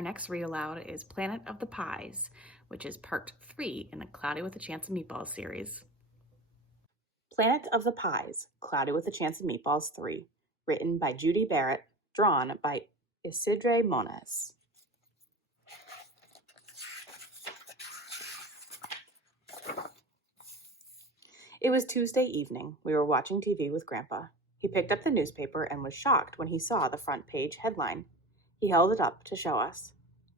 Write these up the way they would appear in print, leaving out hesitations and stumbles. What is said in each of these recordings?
Our next read aloud is Planet of the Pies, which is part 3 in the Cloudy with a Chance of Meatballs series. Planet of the Pies, Cloudy with a Chance of Meatballs 3, written by Judy Barrett, drawn by Isidre Moniz. It was Tuesday evening. We were watching TV with Grandpa. He picked up the newspaper and was shocked when he saw the front page headline. He held it up to show us.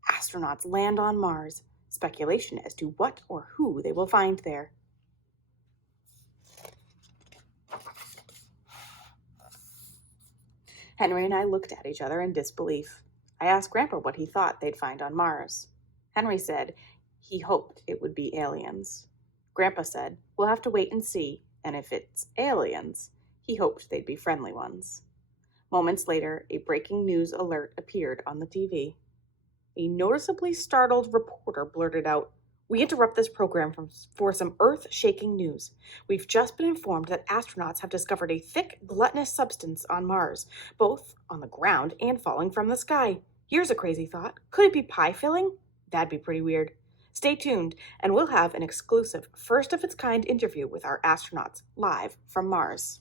Astronauts land on Mars. Speculation as to what or who they will find there. Henry and I looked at each other in disbelief. I asked Grandpa what he thought they'd find on Mars. Henry said he hoped it would be aliens. Grandpa said, we'll have to wait and see, and if it's aliens, he hoped they'd be friendly ones. Moments later, a breaking news alert appeared on the TV. A noticeably startled reporter blurted out, "We interrupt this program for some earth-shaking news. We've just been informed that astronauts have discovered a thick, glutinous substance on Mars, both on the ground and falling from the sky. Here's a crazy thought. Could it be pie filling? That'd be pretty weird. Stay tuned, and we'll have an exclusive, first-of-its-kind interview with our astronauts, live from Mars."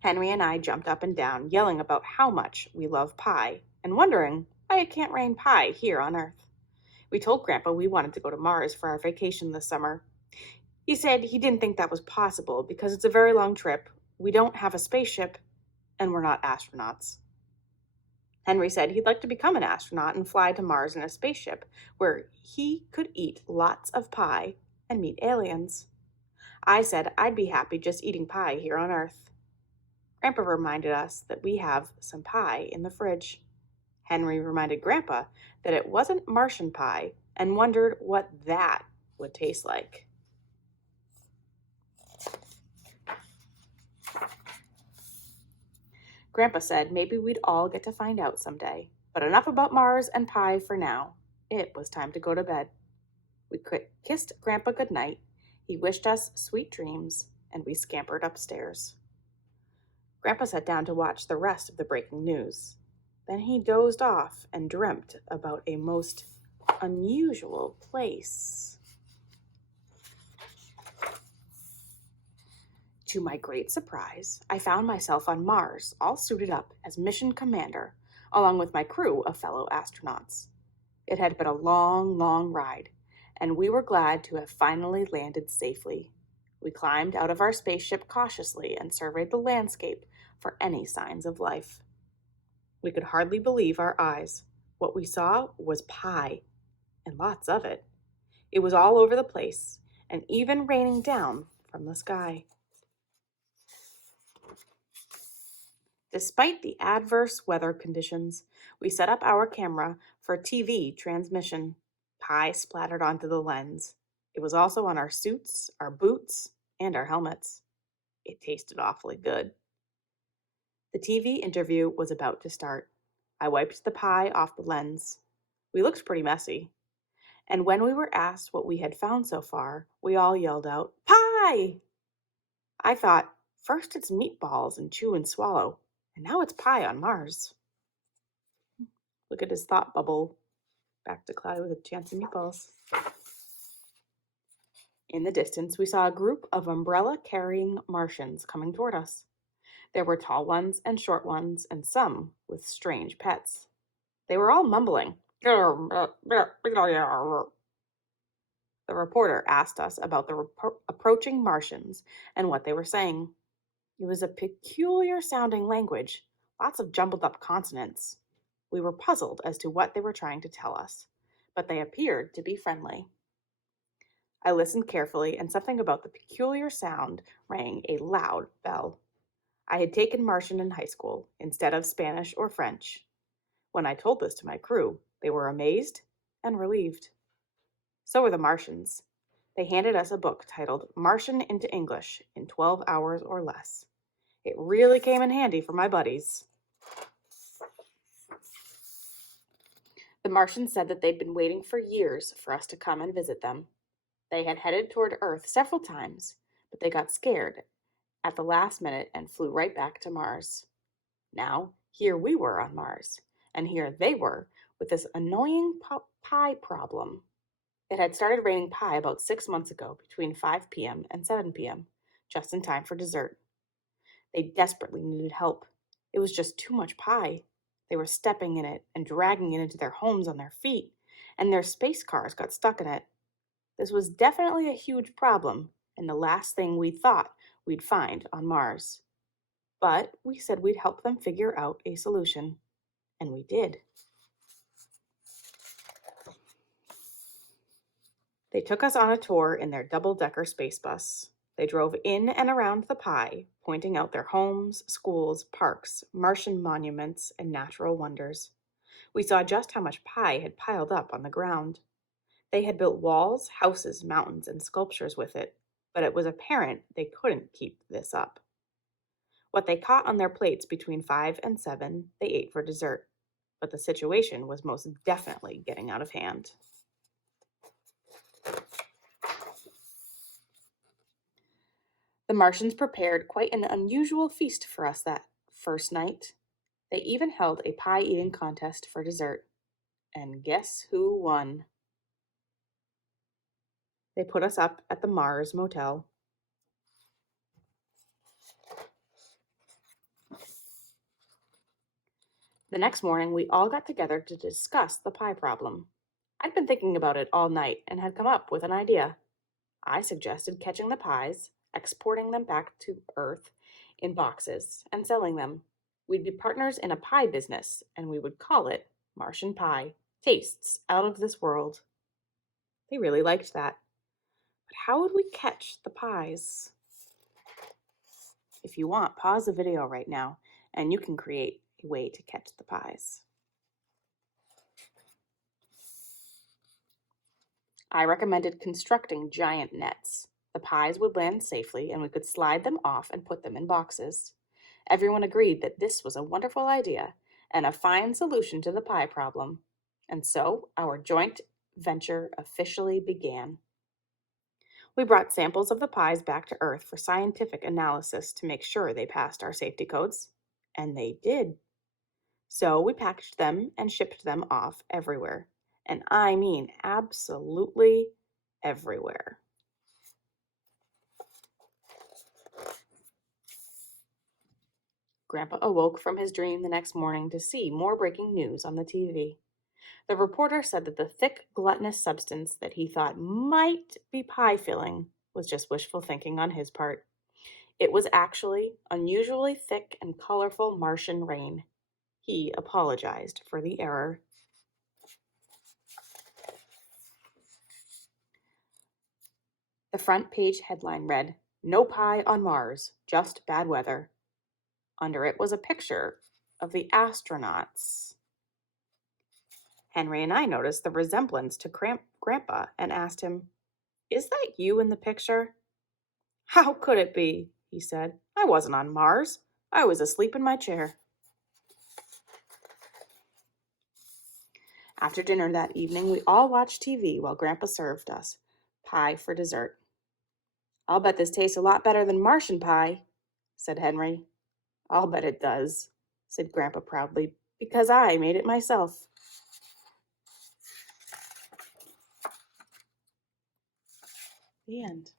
Henry and I jumped up and down, yelling about how much we love pie, and wondering why it can't rain pie here on Earth. We told Grandpa we wanted to go to Mars for our vacation this summer. He said he didn't think that was possible because it's a very long trip, we don't have a spaceship, and we're not astronauts. Henry said he'd like to become an astronaut and fly to Mars in a spaceship where he could eat lots of pie and meet aliens. I said I'd be happy just eating pie here on Earth. Grandpa reminded us that we have some pie in the fridge. Henry reminded Grandpa that it wasn't Martian pie and wondered what that would taste like. Grandpa said maybe we'd all get to find out someday, but enough about Mars and pie for now. It was time to go to bed. We kissed Grandpa goodnight. He wished us sweet dreams, and we scampered upstairs. Grandpa sat down to watch the rest of the breaking news. Then he dozed off and dreamt about a most unusual place. To my great surprise, I found myself on Mars, all suited up as mission commander, along with my crew of fellow astronauts. It had been a long, long ride, and we were glad to have finally landed safely. We climbed out of our spaceship cautiously and surveyed the landscape for any signs of life. We could hardly believe our eyes. What we saw was pie, and lots of it. It was all over the place, and even raining down from the sky. Despite the adverse weather conditions, we set up our camera for TV transmission. Pie splattered onto the lens. It was also on our suits, our boots, and our helmets. It tasted awfully good. The TV interview was about to start. I wiped the pie off the lens. We looked pretty messy. And when we were asked what we had found so far, we all yelled out, "Pie!" I thought, first it's meatballs and chew and swallow, and now it's pie on Mars. Look at his thought bubble. Back to Cloudy with a Chance of Meatballs. In the distance, we saw a group of umbrella-carrying Martians coming toward us. There were tall ones and short ones, and some with strange pets. They were all mumbling. The reporter asked us about the approaching Martians and what they were saying. It was a peculiar-sounding language, lots of jumbled-up consonants. We were puzzled as to what they were trying to tell us, but they appeared to be friendly. I listened carefully, and something about the peculiar sound rang a loud bell. I had taken Martian in high school instead of Spanish or French. When I told this to my crew, they were amazed and relieved. So were the Martians. They handed us a book titled Martian into English in 12 hours or less. It really came in handy for my buddies. The Martians said that they'd been waiting for years for us to come and visit them. They had headed toward Earth several times, but they got scared at the last minute and flew right back to Mars. Now, here we were on Mars, and here they were with this annoying pie problem. It had started raining pie about 6 months ago between 5 p.m. and 7 p.m., just in time for dessert. They desperately needed help. It was just too much pie. They were stepping in it and dragging it into their homes on their feet, and their space cars got stuck in it. This was definitely a huge problem, and the last thing we thought we'd find on Mars. But we said we'd help them figure out a solution, and we did. They took us on a tour in their double-decker space bus. They drove in and around the pie, pointing out their homes, schools, parks, Martian monuments, and natural wonders. We saw just how much pie had piled up on the ground. They had built walls, houses, mountains, and sculptures with it, but it was apparent they couldn't keep this up. What they caught on their plates between 5 and 7, they ate for dessert, but the situation was most definitely getting out of hand. The Martians prepared quite an unusual feast for us that first night. They even held a pie eating contest for dessert. And guess who won? They put us up at the Mars Motel. The next morning, we all got together to discuss the pie problem. I'd been thinking about it all night and had come up with an idea. I suggested catching the pies, exporting them back to Earth in boxes, and selling them. We'd be partners in a pie business, and we would call it Martian Pie. Tastes out of this world. They really liked that. But how would we catch the pies? If you want, pause the video right now, and you can create a way to catch the pies. I recommended constructing giant nets. The pies would land safely, and we could slide them off and put them in boxes. Everyone agreed that this was a wonderful idea and a fine solution to the pie problem. And so our joint venture officially began. We brought samples of the pies back to Earth for scientific analysis to make sure they passed our safety codes. And they did. So we packaged them and shipped them off everywhere. And I mean absolutely everywhere. Grandpa awoke from his dream the next morning to see more breaking news on the TV. The reporter said that the thick, glutinous substance that he thought might be pie filling was just wishful thinking on his part. It was actually unusually thick and colorful Martian rain. He apologized for the error. The front page headline read, "No pie on Mars, just bad weather." Under it was a picture of the astronauts. Henry and I noticed the resemblance to Grandpa and asked him, "Is that you in the picture?" "How could it be?" he said. "I wasn't on Mars. I was asleep in my chair." After dinner that evening, we all watched TV while Grandpa served us pie for dessert. "I'll bet this tastes a lot better than Martian pie," said Henry. "I'll bet it does," said Grandpa proudly, "because I made it myself." The end.